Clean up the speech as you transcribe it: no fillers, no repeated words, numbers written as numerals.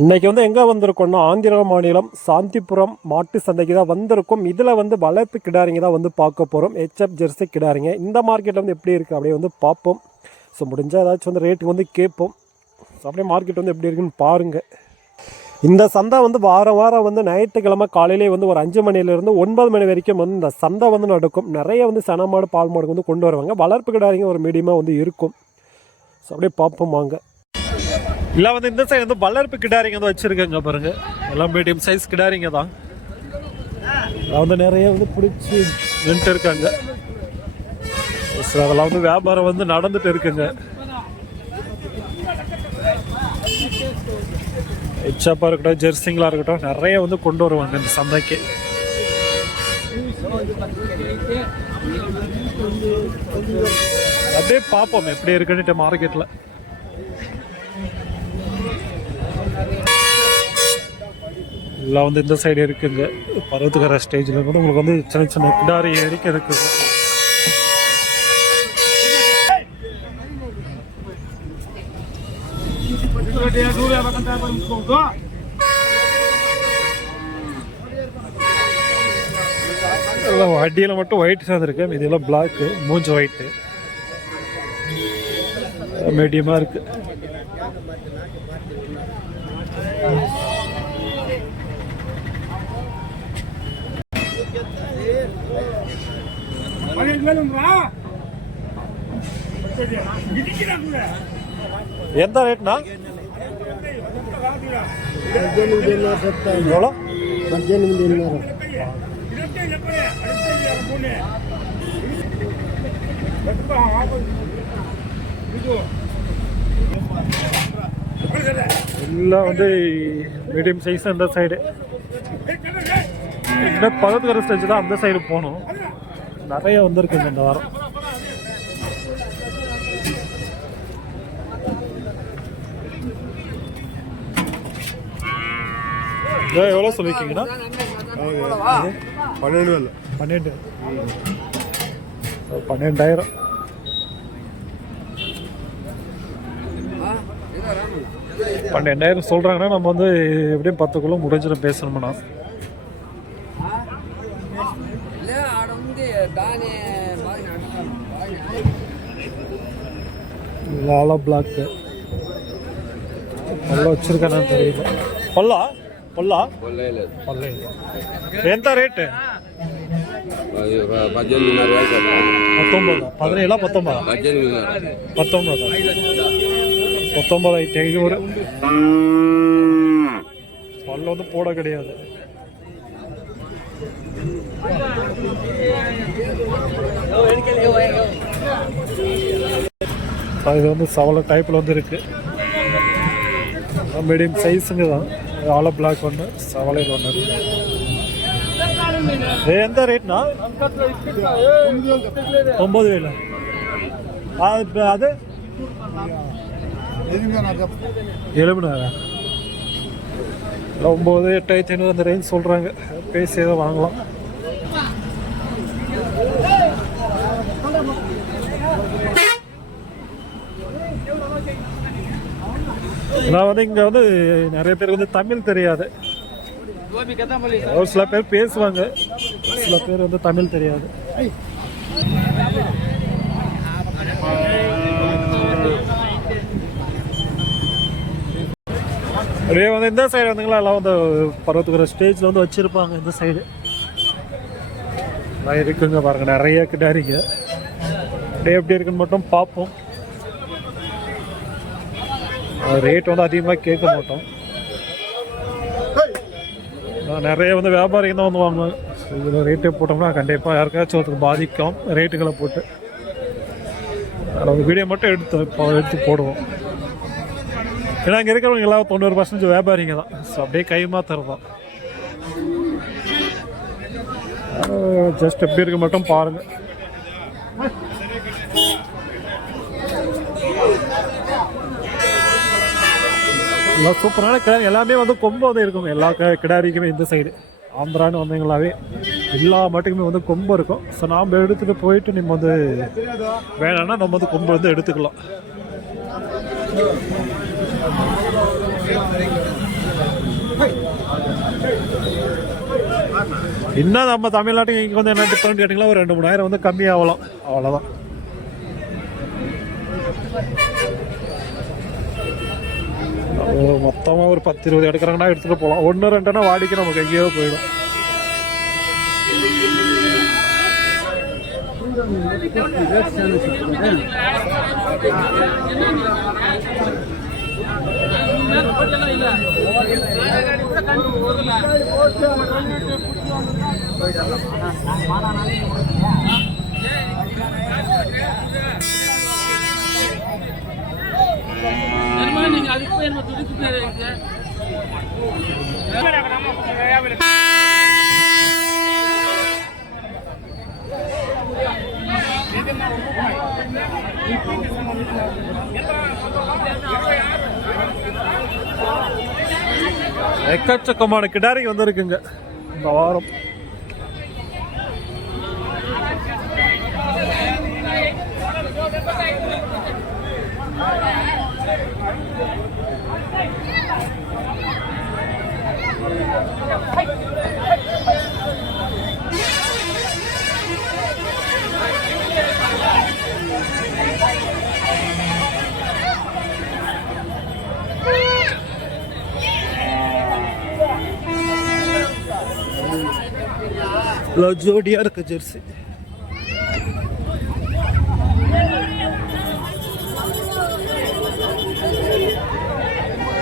இன்றைக்கி வந்து எங்கே வந்திருக்கோம்னா ஆந்திர மாநிலம் சாந்திபுரம் மாட்டு சந்தைக்கு தான் வந்திருக்கோம். இதில் வந்து வளர்ப்பு கிடாரிங்க தான் வந்து பார்க்க போகிறோம். ஹெச்எஃப் ஜெர்சி கிடாரிங்க. இந்த மார்க்கெட்டில் வந்து எப்படி இருக்குது அப்படியே வந்து பார்ப்போம். ஸோ முடிஞ்சால் ஏதாச்சும் வந்து ரேட்டுக்கு வந்து கேட்போம். ஸோ அப்படியே மார்க்கெட் வந்து எப்படி இருக்குன்னு பாருங்கள். இந்த சந்தை வந்து வாரம் வந்து ஞாயிற்றுக்கிழமை காலையிலே வந்து ஒரு 5 மணிலேருந்து 9 மணி வரைக்கும் வந்து இந்த சந்தை வந்து நடக்கும். நிறைய வந்து சன மாடு பால் மாடு வந்து கொண்டு வருவாங்க. வளர்ப்பு கிடாரிங்க ஒரு மீடியமாக வந்து இருக்கும். ஸோ அப்படியே பார்ப்போம் வாங்க. இல்லை வந்து இந்த சைடு வந்து வளர்ப்பு கிடாரிங்க வந்து வச்சுருக்கேங்க பாருங்கள். எல்லாம் மீடியம் சைஸ் கிடாரிங்க தான். வந்து நிறைய வந்து பிடிச்சி நின்றுட்டு இருக்காங்க. அதெல்லாம் வந்து வியாபாரம் வந்து நடந்துட்டு இருக்குங்க. ஹெச்எஃப்பாக இருக்கட்டும் ஜெர்சிங்களாக இருக்கட்டும் நிறைய வந்து கொண்டு வருவாங்க இந்த சந்தைக்கு. அப்படியே பார்ப்போம் எப்படி இருக்குன்னுட்டு மார்க்கெட்டில். எல்லாம் வந்து இந்த சைடு இருக்குங்க. பருவத்துக்கார ஸ்டேஜில் கூட உங்களுக்கு வந்து சின்ன சின்ன கிடாரி வரைக்கும் இருக்குங்க. வண்டியில் மட்டும் ஒயிட் சேர்ந்துருக்கு, இதெல்லாம் பிளாக்கு, மூஞ்சி ஒயிட்டு, மீடியமாக இருக்கு. ఎంత రేట్నా? எவ்வளோ? 18,500. எல்லாம் வந்து மீடியம் சைஸ் அந்த சைடு. இந்த பருவத்துக்கார ஸ்டேஜ் தான் அந்த சைடு போகணும். நிறைய வந்துருக்குங்க இந்த வாரம். எவ்வளோ சொல்லியிருக்கீங்கன்னா? 12,000. 12,000. சொல்கிறாங்கன்னா நம்ம வந்து எப்படியும் 10 முடிஞ்சிடும் பேசணும்னா. லாலா பிளாக்கு பல்ல வச்சிருக்கானு தெரியல. பல்லா ఎంత రేట్? 19,500 பல்ல வந்து போட கிடையாது. இது வந்து சவலை டைப்பில் வந்து இருக்கு. மீடியம் சைஸுங்க தான். ஆலோ பிளாக் ஒன்று, சவலையில் ஒன்று இருக்கு. ఎంత రేట్నా? 9,000. அது 7,000. 9, 8,500 அந்த ரேஞ்ச் சொல்கிறாங்க. பேசி ஏதோ வாங்கலாம். நான் வந்து இங்கே வந்து நிறைய பேர் வந்து தமிழ் தெரியாது. ஒரு சில பேர் பேசுவாங்க, சில பேர் வந்து தமிழ் தெரியாது. அப்படியே வந்து இந்த சைடு வந்துங்களா எல்லாம் வந்து பருவத்துக்கிற ஸ்டேஜில் வந்து வச்சுருப்பாங்க. இந்த சைடு இருக்குங்க பாருங்க, நிறைய கிடாரிங்க. அப்படியே எப்படி இருக்குன்னு மட்டும் பார்ப்போம். ரேட் வந்து அதிகமாக கேட்க மாட்டோம். நிறைய வந்து வியாபாரிங்க தான் வந்து வாங்குவாங்க. இதில் ரேட்டே போட்டோம்னா கண்டிப்பாக யாருக்காச்சும் ஒருத்தருக்கு பாதிக்கும் ரேட்டுகளை போட்டு. அதில் வீடியோ மட்டும் எடுத்து போடுவோம். ஏன்னா அங்கே இருக்கிறவங்க எல்லாம் 90% வியாபாரிங்க தான். ஸோ அப்படியே கைமாத்துறது தான். ஜஸ்ட் எப்படி இருக்க மட்டும் பாருங்கள். எல்லாம் சூப்பரான கிடாரி. எல்லாமே வந்து கொம்பு வந்து இருக்குங்க. எல்லா கிடாரிக்குமே இந்த சைடு ஆந்திரான்னு வந்தீங்களாவே எல்லா மட்டுக்குமே வந்து கொம்பு இருக்கும். ஸோ நாம் எடுத்துகிட்டு போயிட்டு நம்ம வந்து வேணான்னா நம்ம வந்து கொம்பு வந்து எடுத்துக்கலாம். இன்னும் நம்ம தமிழ்நாட்டுக்கு இங்கே வந்து என்ன டிஃப்ரெண்ட் கேட்டிங்களா ஒரு 2-3000 வந்து கம்மியாகலாம், அவ்வளோதான். மொத்தமாக ஒரு 10-20 எடுக்கிறாங்கன்னா எடுத்துகிட்டு போகலாம். 1-2னா வாடிக்கை நமக்கு எங்கேயோ போயிடும். எக்கச்சக்கமான கிடாரி வந்திருக்குங்க இந்த வாரம். ஜோடியா இருக்கு ஜெர்சி.